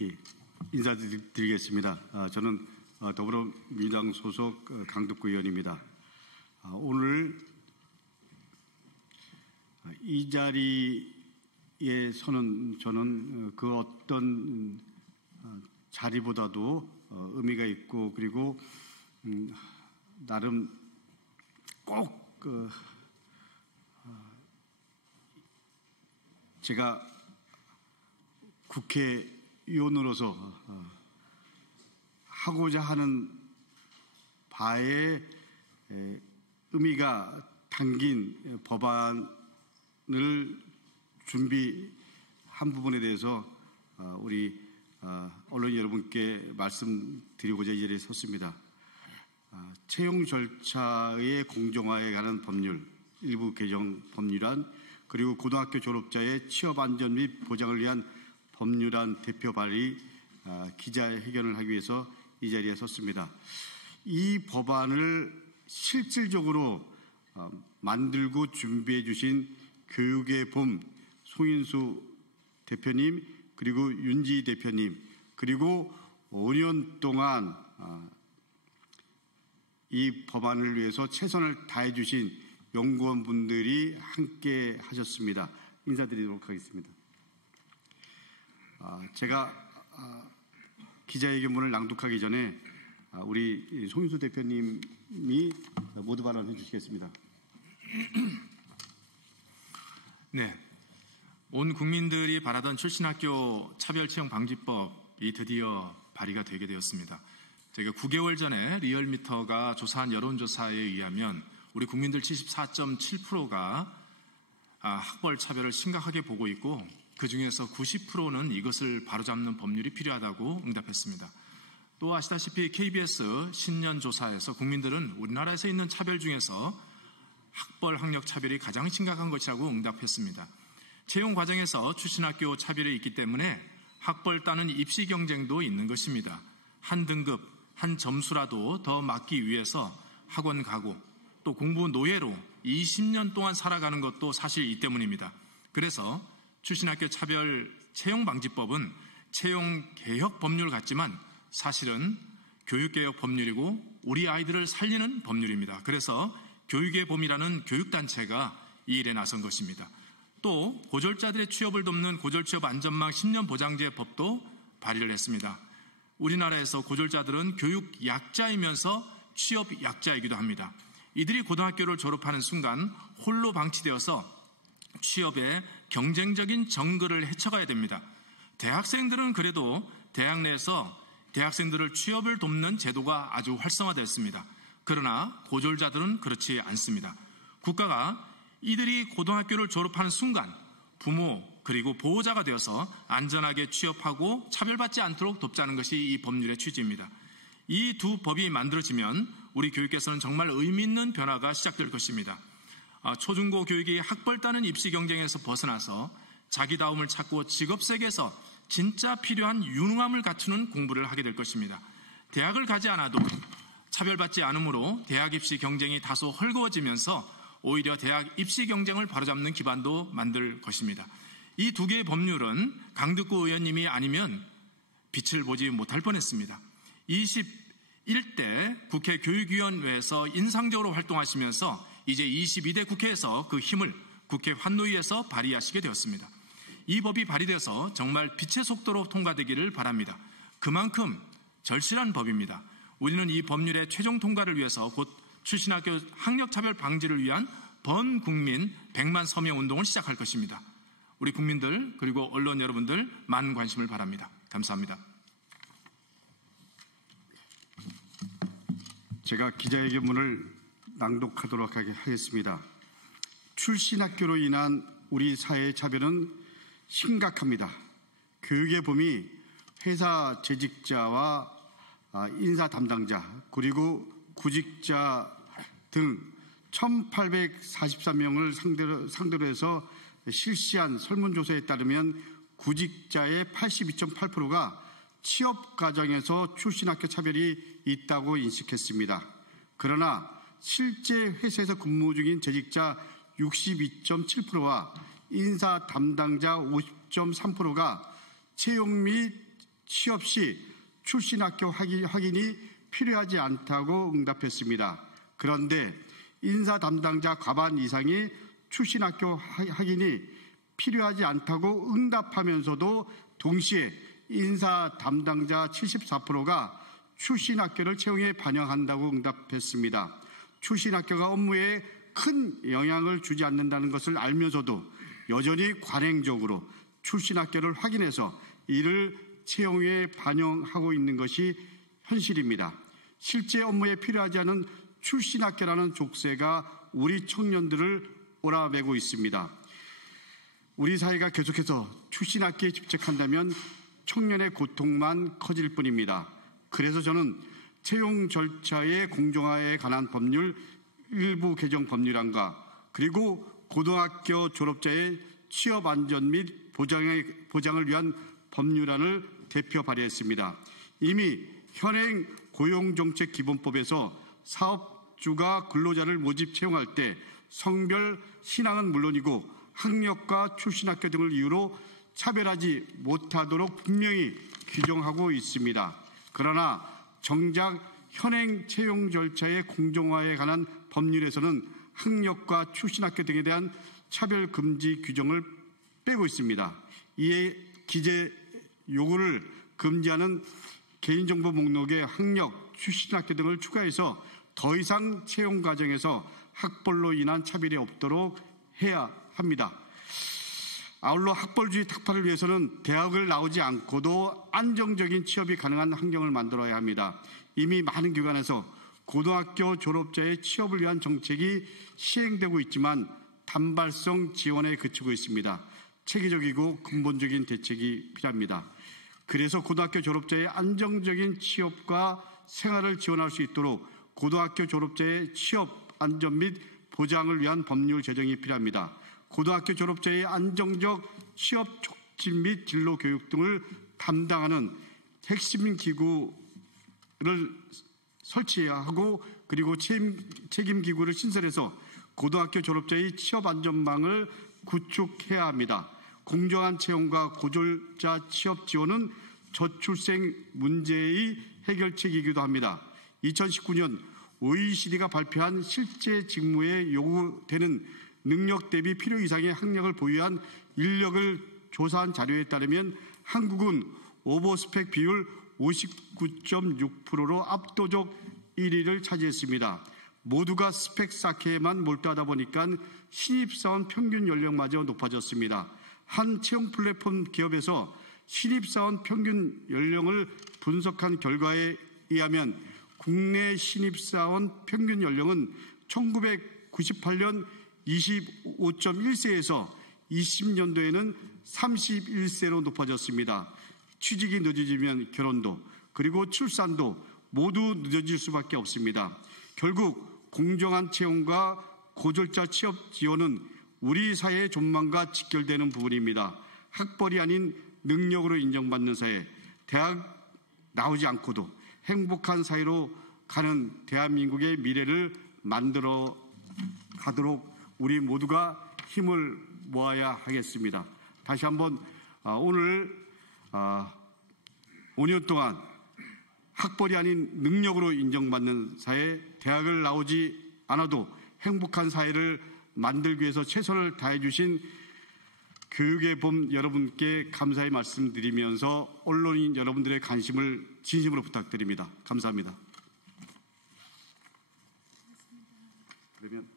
예, 인사드리겠습니다. 저는 더불어민주당 소속 강덕구 의원입니다. 오늘 이 자리에 서는 저는 그 어떤 자리보다도 의미가 있고, 그리고 나름 꼭 제가 국회의원으로서 하고자 하는 바에 의미가 담긴 법안을 준비한 부분에 대해서 우리 언론 여러분께 말씀드리고자 이 자리에 섰습니다. 채용 절차의 공정화에 관한 법률, 일부 개정 법률안, 그리고 고등학교 졸업자의 취업 안전 및 보장을 위한 법률안 대표 발의 기자회견을 하기 위해서 이 자리에 섰습니다. 이 법안을 실질적으로 만들고 준비해 주신 교육의 봄 송인수 대표님, 그리고 윤지 대표님, 그리고 5년 동안 이 법안을 위해서 최선을 다해 주신 연구원분들이 함께 하셨습니다. 인사드리도록 하겠습니다. 제가 기자회견문을 낭독하기 전에 우리 송인수 대표님이 모두 발언해 주시겠습니다. 네, 온 국민들이 바라던 출신학교 차별채용방지법이 드디어 발의가 되게 되었습니다. 저희가 9개월 전에 리얼미터가 조사한 여론조사에 의하면 우리 국민들 74.7%가 학벌 차별을 심각하게 보고 있고, 그 중에서 90%는 이것을 바로잡는 법률이 필요하다고 응답했습니다. 또 아시다시피 KBS 신년 조사에서 국민들은 우리나라에서 있는 차별 중에서 학벌 학력 차별이 가장 심각한 것이라고 응답했습니다. 채용 과정에서 출신학교 차별이 있기 때문에 학벌 따는 입시 경쟁도 있는 것입니다. 한 등급, 한 점수라도 더 맞기 위해서 학원 가고 또 공부 노예로 20년 동안 살아가는 것도 사실 이 때문입니다. 그래서 출신학교 차별 채용방지법은 채용개혁 법률 같지만 사실은 교육개혁 법률이고 우리 아이들을 살리는 법률입니다. 그래서 교육의 봄이라는 교육단체가 이 일에 나선 것입니다. 또 고졸자들의 취업을 돕는 고졸취업 안전망 10년 보장제 법도 발의를 했습니다. 우리나라에서 고졸자들은 교육 약자이면서 취업 약자이기도 합니다. 이들이 고등학교를 졸업하는 순간 홀로 방치되어서 취업에 경쟁적인 정글을 헤쳐가야 됩니다. 대학생들은 그래도 대학 내에서 대학생들을 취업을 돕는 제도가 아주 활성화되었습니다. 그러나 고졸자들은 그렇지 않습니다. 국가가 이들이 고등학교를 졸업하는 순간 부모 그리고 보호자가 되어서 안전하게 취업하고 차별받지 않도록 돕자는 것이 이 법률의 취지입니다. 이 두 법이 만들어지면 우리 교육계에서는 정말 의미 있는 변화가 시작될 것입니다. 초중고 교육이 학벌 따는 입시 경쟁에서 벗어나서 자기다움을 찾고 직업세계에서 진짜 필요한 유능함을 갖추는 공부를 하게 될 것입니다. 대학을 가지 않아도 차별받지 않으므로 대학 입시 경쟁이 다소 헐거워지면서 오히려 대학 입시 경쟁을 바로잡는 기반도 만들 것입니다. 이 두 개의 법률은 강덕구 의원님이 아니면 빛을 보지 못할 뻔했습니다. 21대 국회 교육위원회에서 인상적으로 활동하시면서 이제 22대 국회에서 그 힘을 국회 환노위에서 발휘하시게 되었습니다. 이 법이 발의돼서 정말 빛의 속도로 통과되기를 바랍니다. 그만큼 절실한 법입니다. 우리는 이 법률의 최종 통과를 위해서 곧 출신학교 학력차별 방지를 위한 번국민 100만 서명 운동을 시작할 것입니다. 우리 국민들 그리고 언론 여러분들 많은 관심을 바랍니다. 감사합니다. 제가 기자회견문을 낭독하도록 하겠습니다. 출신학교로 인한 우리 사회의 차별은 심각합니다. 교육의 봄이 회사 재직자와 인사 담당자 그리고 구직자 등 1,843명을 상대로 해서 실시한 설문조사에 따르면 구직자의 82.8%가 취업 과정에서 출신학교 차별이 있다고 인식했습니다. 그러나 실제 회사에서 근무 중인 재직자 62.7%와 인사 담당자 50.3%가 채용 및 취업 시 출신 학교 확인이 필요하지 않다고 응답했습니다. 그런데 인사 담당자 과반 이상이 출신 학교 확인이 필요하지 않다고 응답하면서도 동시에 인사 담당자 74%가 출신 학교를 채용에 반영한다고 응답했습니다. 출신 학교가 업무에 큰 영향을 주지 않는다는 것을 알면서도 여전히 관행적으로 출신 학교를 확인해서 이를 채용에 반영하고 있는 것이 현실입니다. 실제 업무에 필요하지 않은 출신 학교라는 족쇄가 우리 청년들을 오라매고 있습니다. 우리 사회가 계속해서 출신 학교에 집착한다면 청년의 고통만 커질 뿐입니다. 그래서 저는 채용 절차의 공정화에 관한 법률 일부 개정 법률안과 그리고 고등학교 졸업자의 취업 안전 및 보장을 위한 법률안을 대표 발의했습니다. 이미 현행 고용정책기본법에서 사업주가 근로자를 모집 채용할 때 성별, 신앙은 물론이고 학력과 출신 학교 등을 이유로 차별하지 못하도록 분명히 규정하고 있습니다. 그러나 정작 현행 채용 절차의 공정화에 관한 법률에서는 학력과 출신 학교 등에 대한 차별 금지 규정을 빼고 있습니다. 이에 기재 요구를 금지하는 개인정보 목록에 학력, 출신 학교 등을 추가해서 더 이상 채용 과정에서 학벌로 인한 차별이 없도록 해야 합니다. 아울러 학벌주의 탁파를 위해서는 대학을 나오지 않고도 안정적인 취업이 가능한 환경을 만들어야 합니다. 이미 많은 기관에서 고등학교 졸업자의 취업을 위한 정책이 시행되고 있지만 단발성 지원에 그치고 있습니다. 체계적이고 근본적인 대책이 필요합니다. 그래서 고등학교 졸업자의 안정적인 취업과 생활을 지원할 수 있도록 고등학교 졸업자의 취업 안전 및 보장을 위한 법률 제정이 필요합니다. 고등학교 졸업자의 안정적 취업 촉진 및 진로 교육 등을 담당하는 핵심 기구를 설치해야 하고 그리고 책임 기구를 신설해서 고등학교 졸업자의 취업 안전망을 구축해야 합니다. 공정한 채용과 고졸자 취업 지원은 저출생 문제의 해결책이기도 합니다. 2019년 OECD가 발표한 실제 직무에 요구되는 능력 대비 필요 이상의 학력을 보유한 인력을 조사한 자료에 따르면 한국은 오버스펙 비율 59.6%로 압도적 1위를 차지했습니다. 모두가 스펙 쌓기에만 몰두하다 보니까 신입사원 평균 연령마저 높아졌습니다. 한 채용 플랫폼 기업에서 신입사원 평균 연령을 분석한 결과에 의하면 국내 신입사원 평균 연령은 1998년 25.1세에서 20년도에는 31세로 높아졌습니다. 취직이 늦어지면 결혼도 그리고 출산도 모두 늦어질 수밖에 없습니다. 결국 공정한 채용과 고졸자 취업 지원은 우리 사회의 전망과 직결되는 부분입니다. 학벌이 아닌 능력으로 인정받는 사회, 대학 나오지 않고도 행복한 사회로 가는 대한민국의 미래를 만들어 가도록 우리 모두가 힘을 모아야 하겠습니다. 다시 한번 오늘 5년 동안 학벌이 아닌 능력으로 인정받는 사회, 대학을 나오지 않아도 행복한 사회를 만들기 위해서 최선을 다해 주신 교육의 봄 여러분께 감사의 말씀드리면서 언론인 여러분들의 관심을 진심으로 부탁드립니다. 감사합니다. 그러면